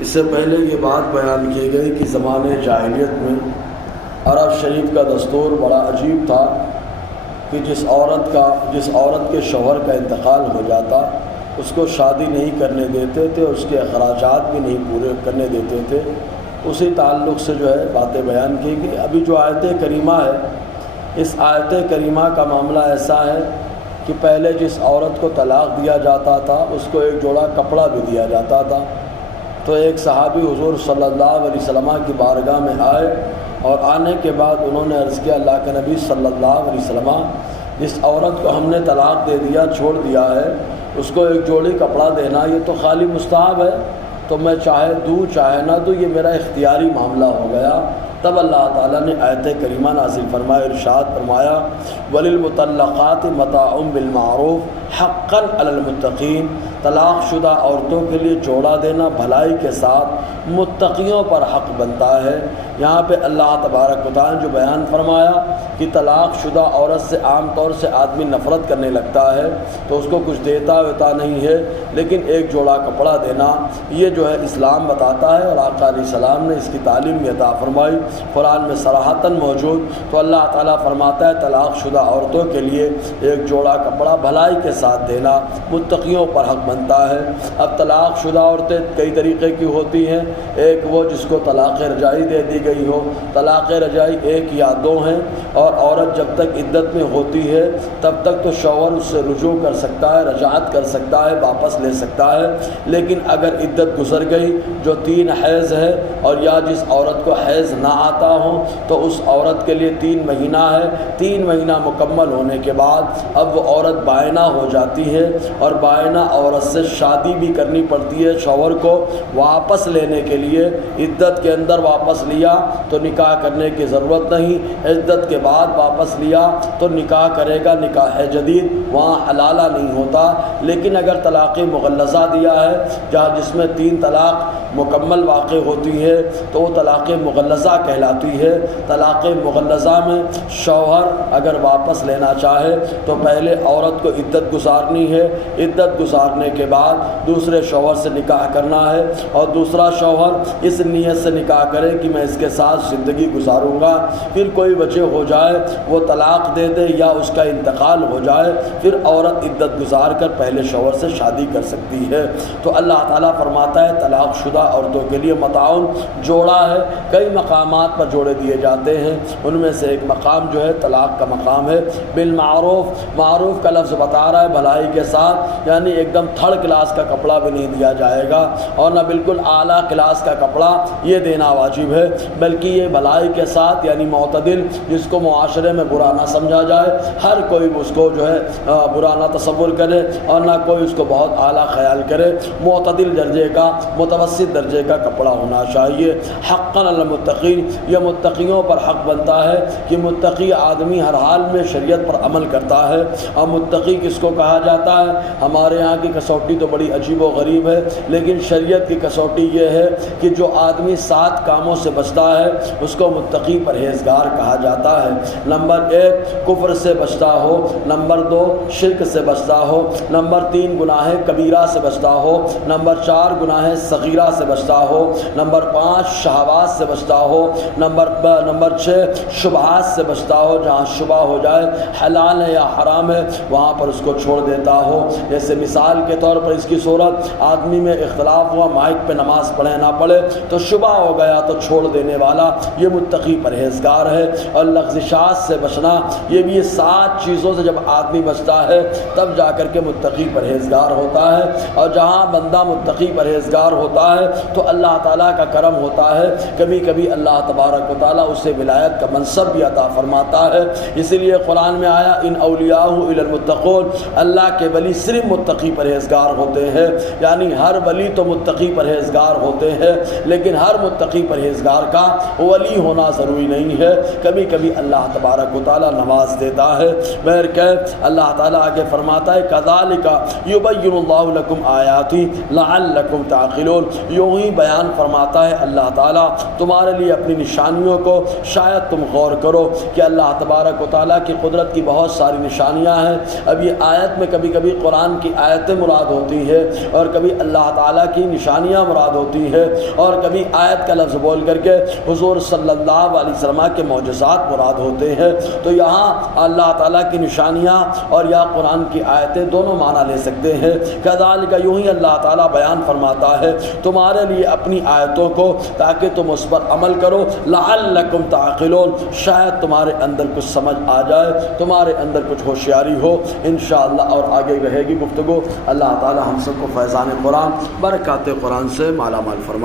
اس سے پہلے یہ بات بیان کی گئی کہ زمانے جاہلیت میں عرب شریف کا دستور بڑا عجیب تھا کہ جس عورت کے شوہر کا انتقال ہو جاتا اس کو شادی نہیں کرنے دیتے تھے، اس کے اخراجات بھی نہیں پورے کرنے دیتے تھے۔ اسی تعلق سے باتیں بیان کی گئی۔ ابھی جو آیت کریمہ ہے، اس آیت کریمہ کا معاملہ ایسا ہے کہ پہلے جس عورت کو طلاق دیا جاتا تھا اس کو ایک جوڑا کپڑا بھی دیا جاتا تھا۔ تو ایک صحابی حضور صلی اللہ علیہ وسلم کی بارگاہ میں آئے اور آنے کے بعد انہوں نے عرض کیا، اللہ کے نبی صلی اللہ علیہ وسلم، جس عورت کو ہم نے طلاق دے دیا، چھوڑ دیا ہے، اس کو ایک جوڑی کپڑا دینا یہ تو خالی مستحب ہے، تو میں چاہے دوں چاہے نہ دوں، یہ میرا اختیاری معاملہ ہو گیا۔ تب اللہ تعالیٰ نے آیت کریمہ نازل فرمایا، ارشاد فرمایا، وَلِلْمُطَلَّقَاتِ مَتَاعٌ بِالْمَعْرُوفِ حَقًّا عَلَى الْمُتَّقِينَ، طلاق شدہ عورتوں کے لیے جوڑا دینا بھلائی کے ساتھ متقیوں پر حق بنتا ہے۔ یہاں پہ اللہ تبارک و تعالیٰ نے جو بیان فرمایا کہ طلاق شدہ عورت سے عام طور سے آدمی نفرت کرنے لگتا ہے تو اس کو کچھ دیتا ویتا نہیں ہے، لیکن ایک جوڑا کپڑا دینا یہ اسلام بتاتا ہے، اور آقا علیہ السلام نے اس کی تعلیم بھی عطا فرمائی، قرآن میں صراحتاً موجود۔ تو اللہ تعالیٰ فرماتا ہے طلاق شدہ عورتوں کے لیے ایک جوڑا کپڑا بھلائی کے ساتھ دینا متقیوں پر حق بنتا ہے۔ اب طلاق شدہ عورتیں کئی طریقے کی ہوتی ہیں، ایک وہ جس کو طلاق رجائی دے دی گئی ہو، طلاق رجائی ایک یا دو ہیں، اور عورت جب تک عدت میں ہوتی ہے تب تک تو شوہر اس سے رجوع کر سکتا ہے، رجعت کر سکتا ہے، واپس لے سکتا ہے، لیکن اگر عدت گزر گئی جو 3 حیض ہے، اور یا جس عورت کو حیض نہ آتا ہو تو اس عورت کے لیے 3 مہینہ ہے، 3 مہینہ مکمل ہونے کے بعد اب وہ عورت بائنہ ہو جاتی ہے، اور بائنہ عورت سے شادی بھی کرنی پڑتی ہے شوہر کو واپس لینے کے لیے۔ عدت کے اندر واپس لیا تو نکاح کرنے کی ضرورت نہیں، عدت کے بعد واپس لیا تو نکاح کرے گا، نکاح جدید، وہاں حلالہ نہیں ہوتا۔ لیکن اگر طلاق مغلظہ دیا ہے جس میں 3 طلاق مکمل واقع ہوتی ہے تو وہ طلاق مغلظہ کہلاتی ہے۔ طلاق مغلظہ میں شوہر اگر واپس لینا چاہے تو پہلے عورت کو عدت گزارنی ہے، عدت گزارنے کے بعد دوسرے شوہر سے نکاح کرنا ہے، اور دوسرا شوہر اس نیت سے نکاح کرے کہ میں اس کے ساتھ زندگی گزاروں گا، پھر کوئی وجہ ہو جائے وہ طلاق دے دے یا اس کا انتقال ہو جائے، پھر عورت عدت گزار کر پہلے شوہر سے شادی کر سکتی ہے۔ تو اللہ تعالیٰ فرماتا ہے طلاق شدہ عورتوں کے لیے متاعن جوڑا ہے۔ کئی مقامات پر جوڑے دیے جاتے ہیں، ان میں سے ایک مقام طلاق کا مقام ہے بالمعروف۔ معروف کا لفظ بتا رہا ہے بھلائی کے ساتھ، یعنی ایک دم 3rd کلاس کا کپڑا بھی نہیں دیا جائے گا، اور نہ بالکل اعلیٰ کلاس کا کپڑا یہ دینا واجب ہے، بلکہ یہ بھلائی کے ساتھ، یعنی معتدل، جس کو معاشرے میں برا نہ سمجھا جائے، ہر کوئی اس کو برا نہ تصور کرے اور نہ کوئی اس کو بہت اعلیٰ خیال کرے، معتدل درجے کا، متوسط درجے کا کپڑا ہونا چاہیے۔ حقاً علی المتقین، یہ متقیوں پر حق بنتا ہے کہ متقی آدمی ہر حال میں شریعت پر عمل کرتا ہے۔ اور متقی کس کو کہا جاتا ہے؟ ہمارے یہاں کی کسوٹی تو بڑی عجیب و غریب ہے، لیکن شریعت کی کسوٹی یہ ہے کہ جو آدمی 7 کاموں سے بچتا ہے اس کو متقی پرہیزگار کہا جاتا ہے۔ نمبر 1 کفر سے بچتا ہو، نمبر 2 شرک سے بچتا ہو، نمبر 3 گناہ کبیرہ سے بچتا ہو، نمبر 4 گناہ صغیرہ سے بچتا ہو، نمبر 5 شہوات سے بچتا ہو، نمبر 6 شبہات سے بچتا ہو، جہاں شبہ ہو جائے حلال ہے یا حرام ہے وہاں پر اس کو چھوڑ دیتا ہو۔ جیسے مثال کے طور پر اس کی صورت، آدمی میں اختلاف ہوا مائک پہ نماز پڑھے نہ پڑھے تو شبہ ہو گیا تو چھوڑ دینے والا یہ متقی پرہیزگار ہے۔ اور لغزشات سے بچنا، یہ بھی 7 چیزوں سے جب آدمی بچتا ہے تب جا کر کے متقی پرہیزگار ہوتا ہے۔ اور جہاں بندہ متقی پرہیزگار ہوتا ہے تو اللہ تعالیٰ کا کرم ہوتا ہے، کبھی کبھی اللہ تبارک و تعالیٰ اسے ولایت کا منصب بھی عطا فرماتا ہے۔ اسی لیے قرآن میں آیا ان اولیاء الا المتقون، اللہ کے ولی صرف متقی پرہیزگار ہوتے ہیں، یعنی ہر ولی تو متقی پرہیزگار ہوتے ہیں لیکن ہر متقی پرہیزگار کا ولی ہونا ضروری نہیں ہے، کبھی کبھی اللہ تبارک و تعالیٰ نواز دیتا ہے۔ بہرکیف اللہ تعالیٰ آگے فرماتا ہے کذالک یبین اللہ لکم آیاتی لعلکم تعقلون، یوں ہی بیان فرماتا ہے اللہ تعالیٰ تمہارے لیے اپنی نشانیوں کو، شاید تم غور کرو کہ اللہ تبارک و تعالیٰ کی قدرت کی بہت ساری نشانیاں ہیں۔ اب یہ آیت میں کبھی کبھی قرآن کی آیتیں مراد مراد ہوتی ہے اور کبھی اللہ تعالیٰ کی نشانیاں مراد ہوتی ہیں اور کبھی آیت کا لفظ بول کر کے حضور صلی اللہ علیہ وسلم کے معجزات مراد ہوتے ہیں۔ تو یہاں اللہ تعالیٰ کی نشانیاں اور یا قرآن کی آیتیں دونوں معنی لے سکتے ہیں۔ کذالک یوں ہی اللہ تعالیٰ بیان فرماتا ہے تمہارے لیے اپنی آیتوں کو تاکہ تم اس پر عمل کرو، لعلکم تعقلون، شاید تمہارے اندر کچھ سمجھ آ جائے، تمہارے اندر کچھ ہوشیاری ہو انشاءاللہ۔ اور آگے رہے گی گفتگو۔ اللہ تعالیٰ ہم سب کو فیضان قرآن برکات قرآن سے مالا مال فرمائے۔